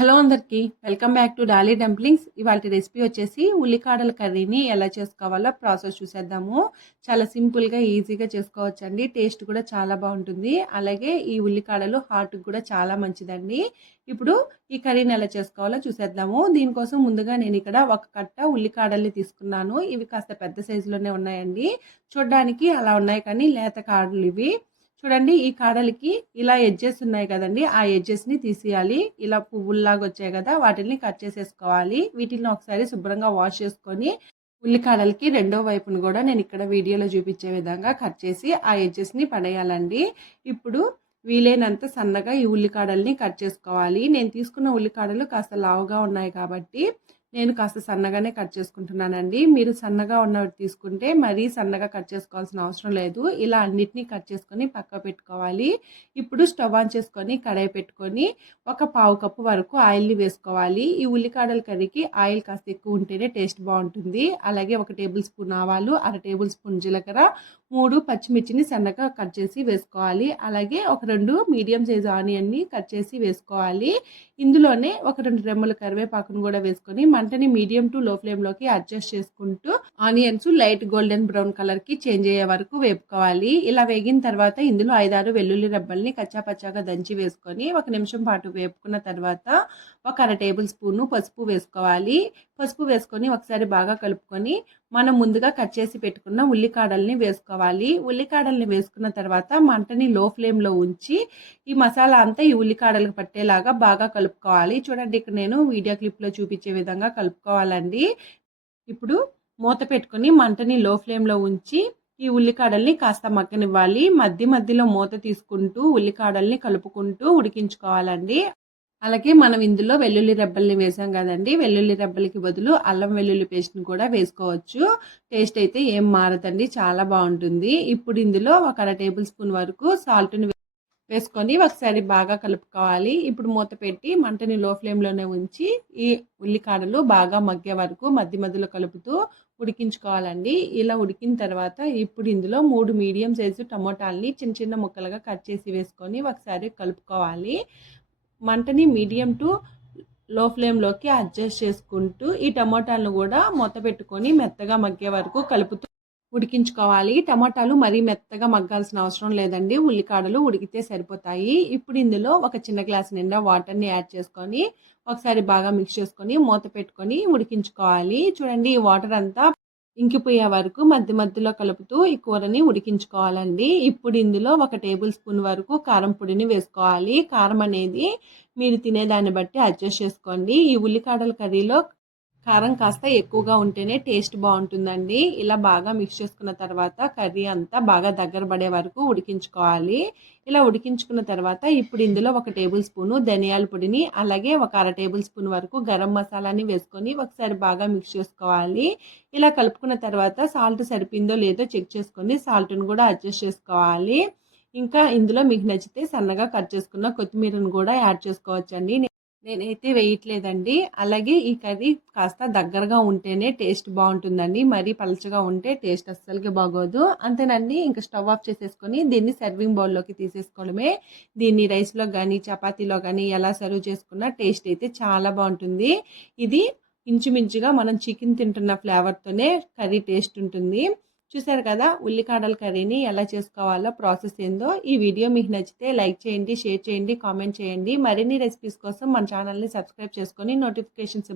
Hello అందరికీ welcome back to Dolly dumplings. ఇవాళ recipe వచ్చేసి ఉల్లికాడల కర్రీని ఎలా చేసుకోవాలో ప్రాసెస్ చూసేద్దాము. చాలా సింపుల్గా ఈజీగా చేసుకోవచ్చండి. టేస్ట్ కూడా చాలా బాగుంటుంది. అలాగే ఈ ఉల్లికాడలు హార్ట్కి కూడా చాలా మంచిదండి. ఇప్పుడు ఈ కర్రీని ఎలా చేసుకోవాలో చూసేద్దాము. దీనికోసం ముందుగా నేను ఇక్కడ ఒక కట్ట ఉల్లికాడల్ని తీసుకున్నాను. ఇవి కాస్త పెద్ద సైజులోనే ఉన్నాయండి. చూడడానికి అలా ఉన్నాయి కానీ లేత కాడలు ఇవి. చూడండి ఈ కాడలకి ఇలా ఎడ్జెస్ ఉన్నాయి కదండి ఆ ఎడ్జెస్ని తీసేయాలి. ఇలా పువ్వుల్లాగా వచ్చాయి కదా వాటిని కట్ చేసేసుకోవాలి. వీటిని ఒకసారి శుభ్రంగా వాష్ చేసుకొని ఉల్లికాడలకి రెండో వైపును కూడా నేను ఇక్కడ వీడియోలో చూపించే విధంగా కట్ చేసి ఆ ఎడ్జెస్ని పడేయాలండి. ఇప్పుడు వీలైనంత సన్నగా ఈ ఉల్లికాడల్ని కట్ చేసుకోవాలి. నేను తీసుకున్న ఉల్లికాడలు కాస్త లావుగా ఉన్నాయి కాబట్టి నేను కాస్త సన్నగానే కట్ చేసుకుంటున్నానండి. మీరు సన్నగా ఉన్నవి తీసుకుంటే మరీ సన్నగా కట్ చేసుకోవాల్సిన అవసరం లేదు. ఇలా అన్నిటినీ కట్ చేసుకొని పక్క పెట్టుకోవాలి. ఇప్పుడు స్టవ్ ఆన్ చేసుకొని కడాయి పెట్టుకొని ఒక పావు కప్పు వరకు ఆయిల్ని వేసుకోవాలి. ఈ ఉల్లికాడల కర్రీకి ఆయిల్ కాస్త ఎక్కువ ఉంటేనే టేస్ట్ బాగుంటుంది. అలాగే ఒక టేబుల్ స్పూన్ ఆవాలు అర టేబుల్ స్పూన్ జీలకర్ర మూడు పచ్చిమిర్చిని సన్నగా కట్ చేసి వేసుకోవాలి. అలాగే ఒక రెండు మీడియం సైజు ఆనియన్ని కట్ చేసి వేసుకోవాలి. ఇందులోనే ఒక రెండు రెమ్మల కరివేపాకును కూడా వేసుకొని మంటని మీడియం టు లో ఫ్లేమ్లోకి అడ్జస్ట్ చేసుకుంటూ ఆనియన్స్ లైట్ గోల్డెన్ బ్రౌన్ కలర్కి చేంజ్ అయ్యే వరకు వేపుకోవాలి. ఇలా వేగిన తర్వాత ఇందులో ఐదారు వెల్లుల్లి రెబ్బల్ని కచ్చాపచ్చాగా దంచి వేసుకొని ఒక నిమిషం పాటు వేపుకున్న తర్వాత ఒక అర టేబుల్ స్పూను పసుపు వేసుకోవాలి. పసుపు వేసుకొని ఒకసారి బాగా కలుపుకొని మనం ముందుగా కట్ చేసి పెట్టుకున్న ఉల్లికాడల్ని వేసుకోవాలి. ఉల్లికాడల్ని వేసుకున్న తర్వాత మంటని లో ఫ్లేమ్లో ఉంచి ఈ మసాలా అంతా ఈ ఉల్లికాడలకు పట్టేలాగా బాగా కలుపుకోవాలి. చూడండి ఇక్కడ నేను వీడియో క్లిప్లో చూపించే విధంగా కలుపుకోవాలండి. ఇప్పుడు మూత పెట్టుకొని మంటని లో ఫ్లేమ్లో ఉంచి ఈ ఉల్లికాడల్ని కాస్త మగ్గనివ్వాలి. మధ్య మధ్యలో మూత తీసుకుంటూ ఉల్లికాడల్ని కలుపుకుంటూ ఉడికించుకోవాలండి. అలాగే మనం ఇందులో వెల్లుల్లి రెబ్బల్ని వేసాం కదండి. వెల్లుల్లి రెబ్బలకి బదులు అల్లం వెల్లుల్లి పేస్ట్ని కూడా వేసుకోవచ్చు. టేస్ట్ అయితే ఏం మారదండి. చాలా బాగుంటుంది. ఇప్పుడు ఇందులో ఒక అర టేబుల్ స్పూన్ వరకు సాల్ట్ని వేసుకొని ఒకసారి బాగా కలుపుకోవాలి. ఇప్పుడు మూత పెట్టి మంటని లో ఫ్లేమ్లోనే ఉంచి ఈ ఉల్లికాడలు బాగా మగ్గే వరకు మధ్య మధ్యలో కలుపుతూ ఉడికించుకోవాలండి. ఇలా ఉడికిన తర్వాత ఇప్పుడు ఇందులో మూడు మీడియం సైజు టమోటాలని చిన్న చిన్న ముక్కలుగా కట్ చేసి వేసుకొని ఒకసారి కలుపుకోవాలి. మంటని మీడియం టు లో ఫ్లేమ్లోకి అడ్జస్ట్ చేసుకుంటూ ఈ టమాటాలను కూడా మూత పెట్టుకొని మెత్తగా మగ్గే వరకు కలుపుతూ ఉడికించుకోవాలి. టమాటాలు మరీ మెత్తగా మగ్గాల్సిన అవసరం లేదండి. ఉల్లికాడలు ఉడికితే సరిపోతాయి. ఇప్పుడు ఇందులో ఒక చిన్న గ్లాస్ నిండా వాటర్ని యాడ్ చేసుకొని ఒకసారి బాగా మిక్స్ చేసుకొని మూత పెట్టుకొని ఉడికించుకోవాలి. చూడండి ఈ వాటర్ అంతా ఇంకిపోయే వరకు మధ్య మధ్యలో కలుపుతూ ఈ కూరని ఉడికించుకోవాలండి. ఇప్పుడు ఇందులో ఒక టేబుల్ స్పూన్ వరకు కారం పొడిని వేసుకోవాలి. కారం అనేది మీరు తినేదాన్ని బట్టి అడ్జస్ట్ చేసుకోండి. ఈ ఉల్లికాడల కర్రీలో కారం కాస్త ఎక్కువగా ఉంటేనే టేస్ట్ బాగుంటుందండి. ఇలా బాగా మిక్స్ చేసుకున్న తర్వాత కర్రీ అంతా బాగా దగ్గర పడే వరకు ఉడికించుకోవాలి. ఇలా ఉడికించుకున్న తర్వాత ఇప్పుడు ఇందులో ఒక టేబుల్ స్పూను ధనియాల పొడిని అలాగే ఒక అర టేబుల్ స్పూన్ వరకు గరం మసాలాని వేసుకొని ఒకసారి బాగా మిక్స్ చేసుకోవాలి. ఇలా కలుపుకున్న తర్వాత సాల్ట్ సరిపోయిందో లేదో చెక్ చేసుకొని సాల్ట్ను కూడా అడ్జస్ట్ చేసుకోవాలి. ఇంకా ఇందులో మీకు నచ్చితే సన్నగా కట్ చేసుకున్న కొత్తిమీరను కూడా యాడ్ చేసుకోవచ్చండి. నేనైతే వేయట్లేదండి. అలాగే ఈ కర్రీ కాస్త దగ్గరగా ఉంటేనే టేస్ట్ బాగుంటుందండి. మరీ పలచగా ఉంటే టేస్ట్ అస్సలుకి బాగోదు. అంతేనండి. ఇంకా స్టవ్ ఆఫ్ చేసేసుకొని దీన్ని సర్వింగ్ బౌల్లోకి తీసేసుకోవడమే. దీన్ని రైస్లో కానీ చపాతీలో కానీ ఎలా సర్వ్ చేసుకున్నా టేస్ట్ అయితే చాలా బాగుంటుంది. ఇది ఇంచుమించుగా మనం చికెన్ తింటున్న ఫ్లేవర్తోనే కర్రీ టేస్ట్ ఉంటుంది. చూసారు కదా ఉల్లికాడల కర్రీని ఎలా చేసుకోవాలో ప్రాసెస్ ఏందో. ఈ వీడియో మీకు నచ్చితే లైక్ చేయండి షేర్ చేయండి కామెంట్ చేయండి. మరిన్ని రెసిపీస్ కోసం మన ఛానల్ని సబ్స్క్రైబ్ చేసుకొని నోటిఫికేషన్స్